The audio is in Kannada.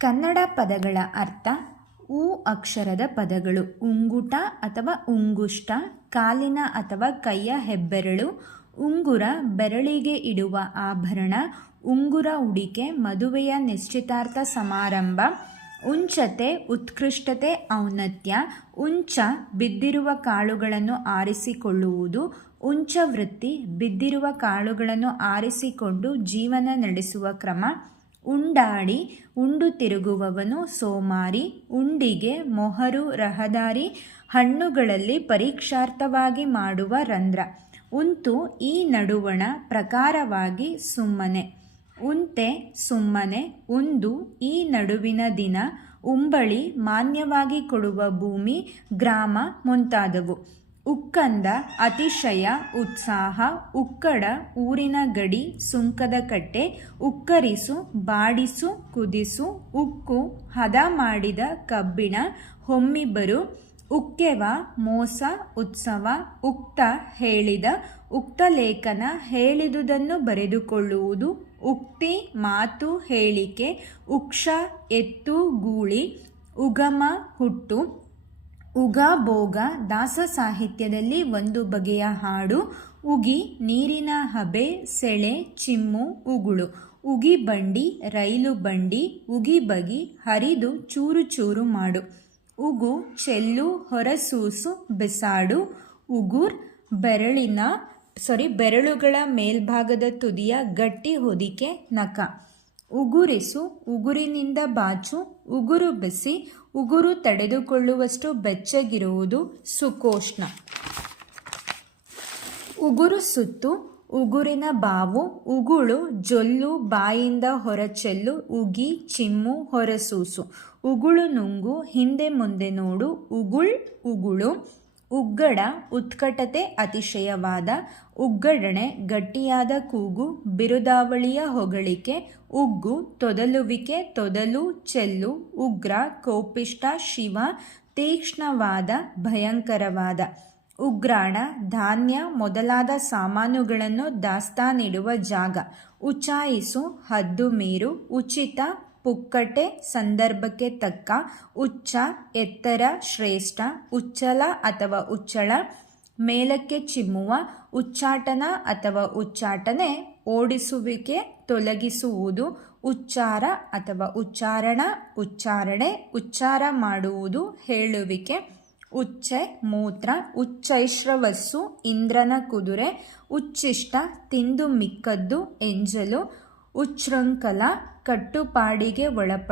ಕನ್ನಡ ಪದಗಳ ಅರ್ಥ: ಉ ಅಕ್ಷರದ ಪದಗಳು. ಉಂಗುಟ ಅಥವಾ ಉಂಗುಷ್ಟ, ಕಾಲಿನ ಅಥವಾ ಕೈಯ ಹೆಬ್ಬೆರಳು. ಉಂಗುರ, ಬೆರಳಿಗೆ ಇಡುವ ಆಭರಣ. ಉಂಗುರ ಉಡಿಕೆ, ಮದುವೆಯ ನಿಶ್ಚಿತಾರ್ಥ ಸಮಾರಂಭ. ಉಂಚತೆ, ಉತ್ಕೃಷ್ಟತೆ, ಔನ್ನತ್ಯ. ಉಂಚ, ಬಿದ್ದಿರುವ ಕಾಳುಗಳನ್ನು ಆರಿಸಿಕೊಳ್ಳುವುದು. ಉಂಚವೃತ್ತಿ, ಬಿದ್ದಿರುವ ಕಾಳುಗಳನ್ನು ಆರಿಸಿಕೊಂಡು ಜೀವನ ನಡೆಸುವ ಕ್ರಮ. ಉಂಡಾಡಿ, ಉಂಡು ತಿರುಗುವವನು, ಸೋಮಾರಿ. ಉಂಡಿಗೆ, ಮೊಹರು, ರಹದಾರಿ. ಹಣ್ಣುಗಳಲ್ಲಿ ಪರೀಕ್ಷಾರ್ಥವಾಗಿ ಮಾಡುವ ರಂಧ್ರ. ಉಂತು, ಈ ನಡುವಣ, ಪ್ರಕಾರವಾಗಿ ಸುಮ್ಮನೆ. ಉಂತೆ, ಸುಮ್ಮನೆ. ಉಂದು, ಈ ನಡುವಿನ ದಿನ. ಉಂಬಳಿ, ಮಾನ್ಯವಾಗಿ ಕೊಡುವ ಭೂಮಿ, ಗ್ರಾಮ ಮುಂತಾದವು. ಉಕ್ಕಂದ, ಅತಿಶಯ, ಉತ್ಸಾಹ. ಉಕ್ಕಡ, ಊರಿನ ಗಡಿ, ಸುಂಕದ ಕಟ್ಟೆ. ಉಕ್ಕರಿಸು, ಬಾಡಿಸು, ಕುದಿಸು. ಉಕ್ಕು, ಹದ ಮಾಡಿದ ಕಬ್ಬಿಣ, ಹೊಮ್ಮಿಬರು. ಉಕ್ಕೆವ, ಮೋಸ, ಉತ್ಸವ. ಉಕ್ತ, ಹೇಳಿದ. ಉಕ್ತಲೇಖನ, ಹೇಳಿದುದನ್ನು ಬರೆದುಕೊಳ್ಳುವುದು. ಉಕ್ತಿ, ಮಾತು, ಹೇಳಿಕೆ. ಉಕ್ಷ, ಎತ್ತು, ಗೂಳಿ. ಉಗಮ, ಹುಟ್ಟು. ಉಗಾಭೋಗ, ದಾಸ ಸಾಹಿತ್ಯದಲ್ಲಿ ಒಂದು ಬಗೆಯ ಹಾಡು. ಉಗಿ, ನೀರಿನ ಹಬೆ, ಸೆಳೆ, ಚಿಮ್ಮು, ಉಗುಳು. ಉಗಿಬಂಡಿ, ರೈಲು ಬಂಡಿ. ಉಗಿಬಗಿ, ಹರಿದು ಚೂರು ಚೂರು ಮಾಡು. ಉಗು, ಚೆಲ್ಲು, ಹೊರಸೂಸು, ಬಿಸಾಡು. ಉಗುರ್, ಬೆರಳುಗಳ ಮೇಲ್ಭಾಗದ ತುದಿಯ ಗಟ್ಟಿ ಹೊದಿಕೆ, ನಖ. ಉಗುರಿಸು, ಉಗುರಿನಿಂದ ಬಾಚು. ಉಗುರು ಬಿಸಿ, ಉಗುರು ತಡೆದುಕೊಳ್ಳುವಷ್ಟು ಬೆಚ್ಚಗಿರುವುದು, ಸುಕೋಷ್ಣ. ಉಗುರು ಸುತ್ತು, ಉಗುರಿನ ಬಾವು. ಉಗುಳು, ಜೊಲ್ಲು, ಬಾಯಿಂದ ಹೊರಚೆಲ್ಲು. ಉಗಿ, ಚಿಮ್ಮು, ಹೊರಸೂಸು. ಉಗುಳು ನುಂಗು, ಹಿಂದೆ ಮುಂದೆ ನೋಡು. ಉಗುಳ್, ಉಗುಳು. ಉಗ್ಗಡ, ಉತ್ಕಟತೆ, ಅತಿಶಯವಾದ. ಉಗ್ಗಡಣೆ, ಗಟ್ಟಿಯಾದ ಕೂಗು, ಬಿರುದಾವಳಿಯ ಹೊಗಳಿಕೆ. ಉಗ್ಗು, ತೊದಲುವಿಕೆ, ತೊದಲು, ಚೆಲ್ಲು. ಉಗ್ರ, ಕೋಪಿಷ್ಟ, ಶಿವ, ತೀಕ್ಷ್ಣವಾದ, ಭಯಂಕರವಾದ. ಉಗ್ರಾಣ, ಧಾನ್ಯ ಮೊದಲಾದ ಸಾಮಾನುಗಳನ್ನು ದಾಸ್ತಾನಿಡುವ ಜಾಗ. ಉಚಾಯಿಸು, ಹದ್ದು ಮೀರು. ಉಚಿತ, ಪುಕ್ಕಟೆ, ಸಂದರ್ಭಕ್ಕೆ ತಕ್ಕ. ಉಚ್ಚ, ಎತ್ತರ, ಶ್ರೇಷ್ಠ. ಉಚ್ಚಲ ಅಥವಾ ಉಚ್ಚಳ, ಮೇಲಕ್ಕೆ ಚಿಮ್ಮುವ. ಉಚ್ಚಾಟನ ಅಥವಾ ಉಚ್ಚಾಟನೆ, ಓಡಿಸುವಿಕೆ, ತೊಲಗಿಸುವುದು. ಉಚ್ಚಾರ ಅಥವಾ ಉಚ್ಚಾರಣ, ಉಚ್ಚಾರಣೆ, ಉಚ್ಚಾರ ಮಾಡುವುದು, ಹೇಳುವಿಕೆ. ಉಚ್ಚೆ, ಮೂತ್ರ. ಉಚ್ಚೈಶ್ರವಸ್ಸು, ಇಂದ್ರನ ಕುದುರೆ. ಉಚ್ಚಿಷ್ಟ, ತಿಂದು ಮಿಕ್ಕದ್ದು, ಎಂಜಲು. ಉಚ್ಛೃಂಖಲ, ಕಟ್ಟುಪಾಡಿಗೆ ಒಳಪಟ್ಟ